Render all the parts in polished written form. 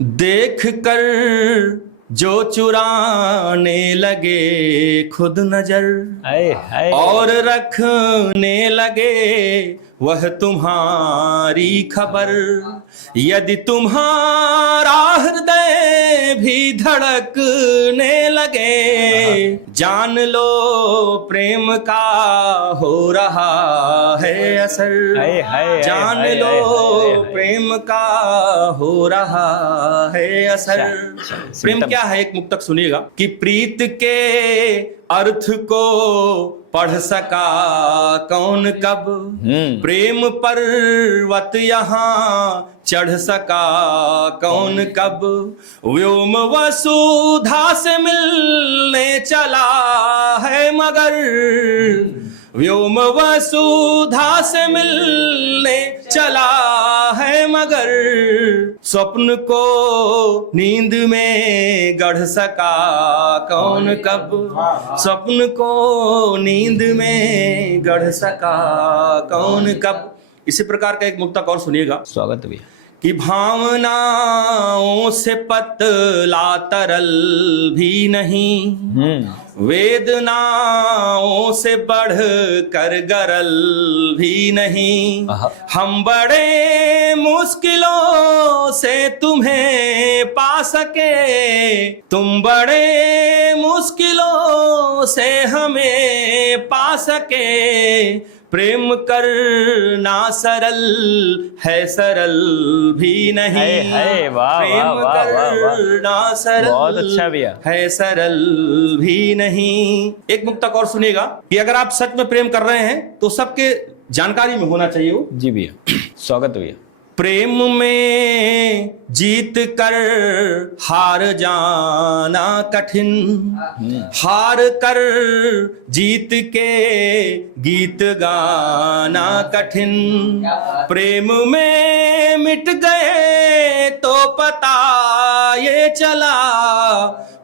देख कर जो चुराने लगे खुद नजर आए हाय और रखने लगे वह तुम्हारी खबर। यदि तुम्हारा हृदय भी धड़कने लगे जान लो प्रेम का हो रहा है असर। हाय हाय जान हाय, लो हाय, हाय, हाय। प्रेम का हो रहा है असर। प्रेम क्या है, एक मुक्तक सुनिएगा कि प्रीत के अर्थ को पढ़ सका कौन कब, प्रेम पर्वत यहाँ चढ़ सका कौन कब। व्योम वसुधा से मिलने चला है मगर, व्योम वसुधा से मिलने चला है मगर, स्वप्न को नींद में गढ़ सका कौन कब, स्वप्न को नींद में गढ़ सका कौन कब। इसी प्रकार का एक मुक्तक और सुनिएगा। स्वागत है भैया। कि भावनाओं से पतला तरल भी नहीं, वेदनाओं से बढ़ कर गरल भी नहीं। हम बड़े मुश्किलों से तुम्हें पा सके, तुम बड़े मुश्किलों से हमें पा सके। प्रेम करना सरल है सरल भी नहीं, है वाह प्रेम वाह वाह करना सरल बहुत अच्छा भैया है सरल भी नहीं। एक मुक्तक और सुनिएगा कि अगर आप सच में प्रेम कर रहे हैं तो सबके जानकारी में होना चाहिए वो। जी भैया, स्वागत है भैया। प्रेम में जीत कर हार जाना कठिन, हार कर जीत के गीत गाना कठिन। प्रेम में मिट गए तो पता ये चला,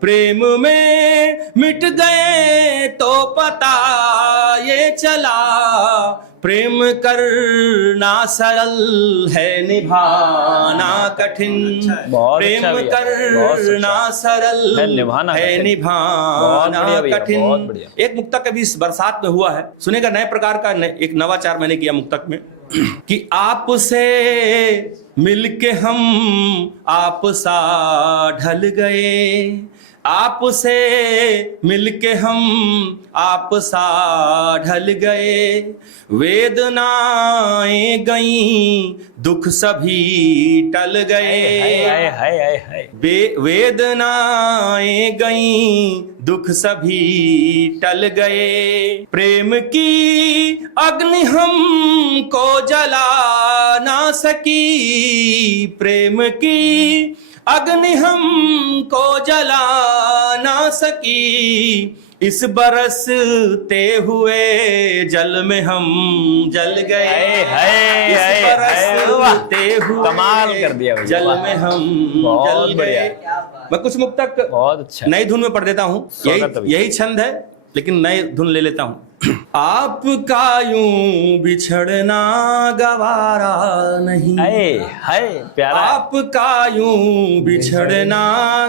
प्रेम में मिट गए तो पता ये चला। प्रेम करना सरल है निभाना कठिन, प्रेम करना सरल है निभाना कठिन। एक मुक्तक अभी इस बरसात में हुआ है, सुनेगा। नए प्रकार का एक नवाचार मैंने किया मुक्तक में कि आपसे मिलके हम आप सा ढल गए, आपसे मिलके हम आप सा ढल गए। वेदनाएं गईं दुख सभी टल गए, वेदनाएं गईं दुख सभी टल गए। प्रेम की अग्नि हमको जला ना सकी, प्रेम की अग्नि हमको जला ना सकी। इस बरसते हुए जल में हम जल गए, इस बरसते हुए कमाल कर दिया भैया, जल में हम जल गए। मैं कुछ मुक्तक बहुत अच्छा नई धुन में पढ़ देता हूँ, यही छंद है लेकिन नई धुन ले लेता हूँ। आपका यूं बिछड़ना गवारा नहीं, प्यारा। आपका यूं बिछड़ना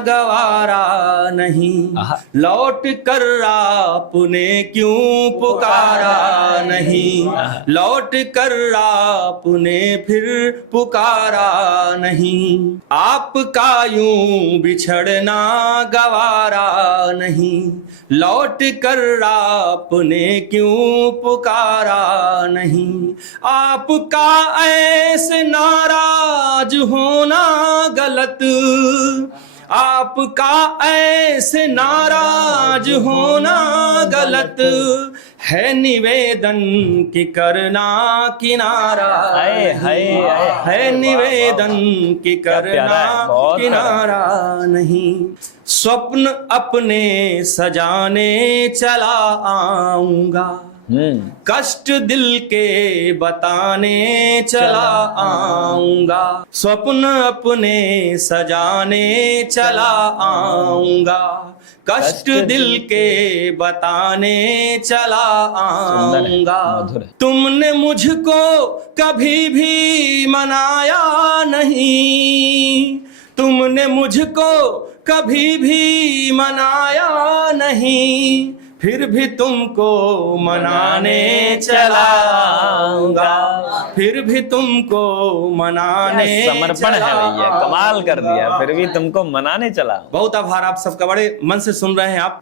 गवारा नहीं, लौट कर आपने क्यों पुकारा नहीं, लौट कर आपने फिर पुकारा नहीं। आपका यूं बिछड़ना गवारा नहीं, लौट कर आपने क्यों पुकारा नहीं। आपका ऐसे नाराज होना गलत, आपका ऐसे नाराज होना गलत है। निवेदन की करना किनारा, है निवेदन की करना किनारा नहीं। स्वप्न अपने सजाने चला आऊंगा, कष्ट दिल के बताने चला आऊंगा। स्वप्न अपने सजाने चला आऊंगा, कष्ट दिल के बताने चला आऊंगा। तुमने मुझको कभी भी मनाया नहीं, तुमने मुझको कभी भी मनाया नहीं, फिर भी तुमको मनाने चलाऊंगा, फिर भी तुमको मनाने समर्पण है भैया, कमाल कर दिया। फिर भी तुमको मनाने चला। बहुत आभार आप सबका, बड़े मन से सुन रहे हैं आप।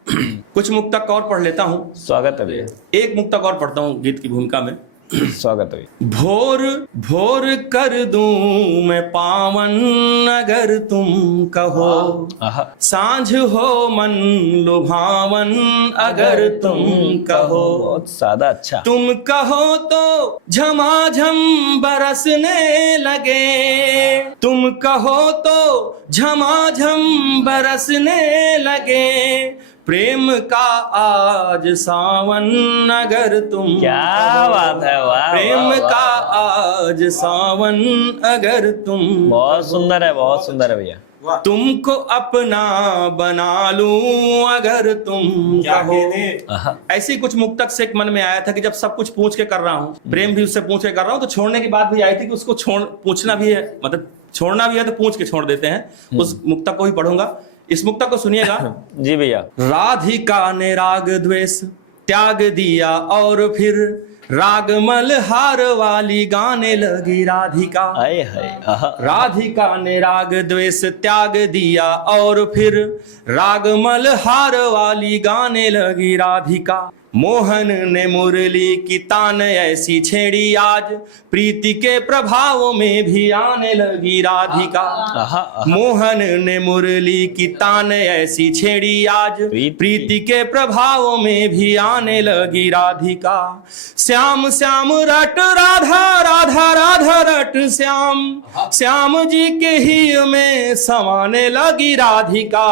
कुछ मुक्तक और पढ़ लेता हूँ। स्वागत है भैया। एक मुक्तक और पढ़ता हूँ गीत की भूमिका में। स्वागत है भैया। भोर भोर कर दूं मैं पावन अगर तुम कहो, आहा। सांझ हो मन लुभावन अगर तुम कहो, बहुत सादा अच्छा। तुम कहो तो झमाझम बरसने लगे, तुम कहो तो झमाझम बरसने लगे, प्रेम का आज सावन अगर तुम क्या बात है, वाह प्रेम वाह, वाह। का आज सावन अगर तुम बहुत सुंदर है, बहुत सुंदर है भैया। तुमको अपना बना लूं अगर तुम कहो। आहा। ऐसी कुछ मुक्तक से एक मन में आया था कि जब सब कुछ पूछ के कर रहा हूँ, प्रेम भी उससे पूछ के कर रहा हूँ, तो छोड़ने की बात भी आई थी कि उसको पूछना भी है, मतलब छोड़ना भी है तो पूछ के छोड़ देते हैं। उस मुक्तक को ही पढ़ूंगा। इस मुक्तक को सुनिएगा। जी भैया। राधिका ने राग द्वेष त्याग दिया और फिर राग मल्हार वाली गाने लगी राधिका। हाय हाय। आहा। राधिका ने राग द्वेष त्याग दिया और फिर राग मल्हार वाली गाने लगी राधिका। मोहन ने मुरली की तान ऐसी छेड़ी आज, प्रीति के प्रभाव में भी आने लगी राधिका। आहा, आहा। मोहन ने मुरली की तान ऐसी छेड़ी आज, प्रीति के प्रभाव में भी आने लगी राधिका। श्याम श्याम रट राधा, राधा राधा रट श्याम, श्याम जी के ही में समाने लगी राधिका।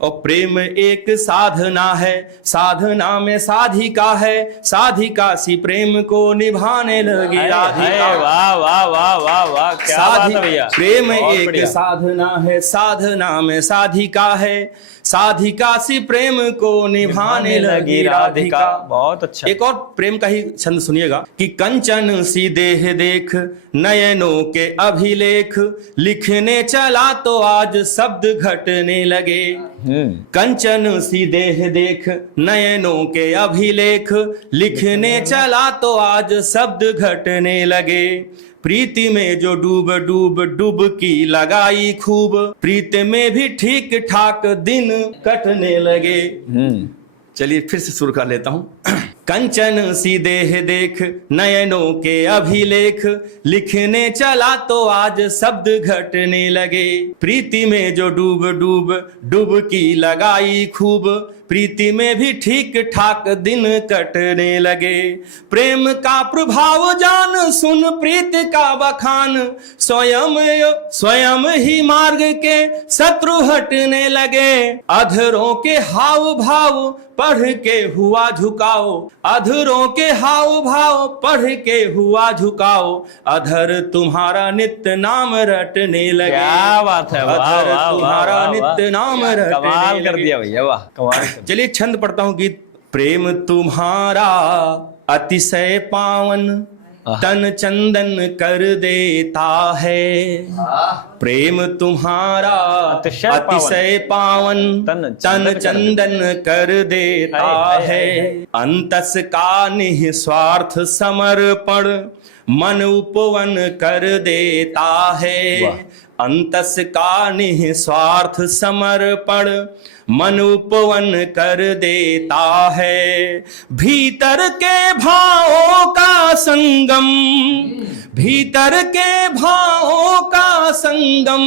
और प्रेम एक साधना है, साधना में साधिका है, साधिका सी प्रेम को निभाने लगी राधिका। वाह वाह वाह वाह वाह, क्या बात है भैया। प्रेम बहुत एक बढ़िया। साधना है, साधना में साधिका है, साधिका सी प्रेम को निभाने लगी राधिका। बहुत अच्छा। एक और प्रेम का ही छंद सुनिएगा कि कंचन सी देह देख नयनों के अभिलेख, लिखने चला तो आज शब्द घटने लगे। कंचन सी देह देख नयनों के अभिलेख, लिखने चला तो आज शब्द घटने लगे। प्रीति में जो डूब डूब डुबकी लगाई खूब, प्रीति में भी ठीक ठाक दिन कटने लगे। चलिए फिर से शुरू कर लेता हूं। कंचन सी देह देख नयनों के अभिलेख, लिखने चला तो आज शब्द घटने लगे। प्रीति में जो डूब डूब डुबकी लगाई खूब, प्रीति में भी ठीक ठाक दिन कटने लगे। प्रेम का प्रभाव जान सुन प्रीत का बखान, स्वयं ही मार्ग के शत्रु हटने लगे। अधरों के हाव भाव पढ़ के हुआ झुकाओ, अधरों के हाव भाव पढ़ के हुआ झुकाओ, अधर तुम्हारा नित्य नाम रटने लगे। क्या बात है, वाह अधर वाह तुम्हारा वाह, नित्य नाम रटने कमाल कर लगे। दिया भैया, वाह कमाल कर। चलिए छंद पढ़ता हूं गीत। प्रेम तुम्हारा अतिशय पावन, तन चंदन कर देता है। प्रेम तुम्हारा अतिशय पावन, तन चंदन कर देता है। अंतस का निस्वार्थ समर्पण, मन उपवन कर देता है। अंतस का निस्वार्थ समर्पण, मन उपवन कर देता है। भीतर के भावों का संगम, भीतर के भावों का संगम,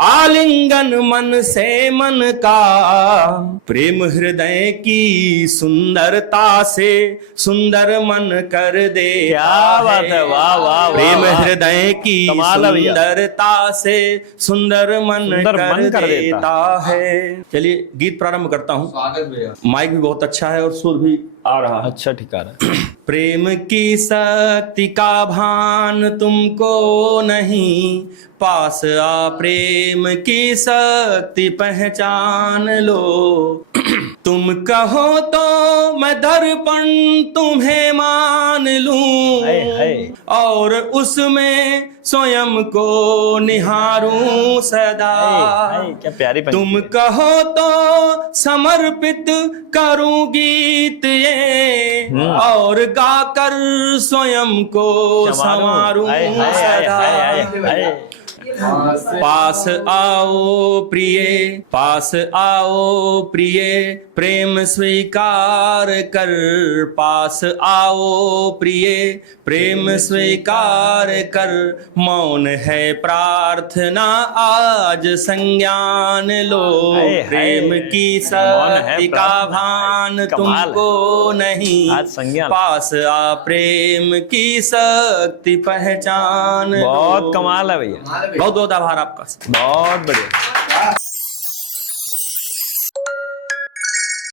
आलिंगन मन से मन का। प्रेम हृदय की सुंदरता से सुंदर मन कर दे। क्या बात है, वाह वाह। प्रेम हृदय की सुंदरता से सुंदर मन कर देता है। चलिए गीत प्रारंभ करता हूँ। स्वागत भैया। माइक भी बहुत अच्छा है और सुर भी आ रहा है। अच्छा ठिकाना है। प्रेम की शक्ति का भान तुमको नहीं, पास आ प्रेम की शक्ति पहचान लो। तुम कहो तो मैं दर्पण तुम्हें मान लूं हाय। और उसमें स्वयं को निहारूं सदा। हाय, क्या प्यारी पंक्ति तुम है। कहो तो समर्पित करूं गीत ये और गाकर स्वयं को संवारूं हाय, हाय, हाय, सदा। हाय, हाय। पास आओ प्रिय, पास आओ प्रिय, प्रेम स्वीकार कर। पास आओ प्रिय, प्रेम स्वीकार कर। मौन है प्रार्थना आज संज्ञान लो। हाय, हाय। प्रेम की मौन है शक्ति का प्रार्थना। भान कमाल तुमको नहीं। आज संज्ञान। पास आ प्रेम की शक्ति पहचान लो। बहुत कमाल है भैया, बहुत बहुत आभार आपका। बहुत बढ़िया।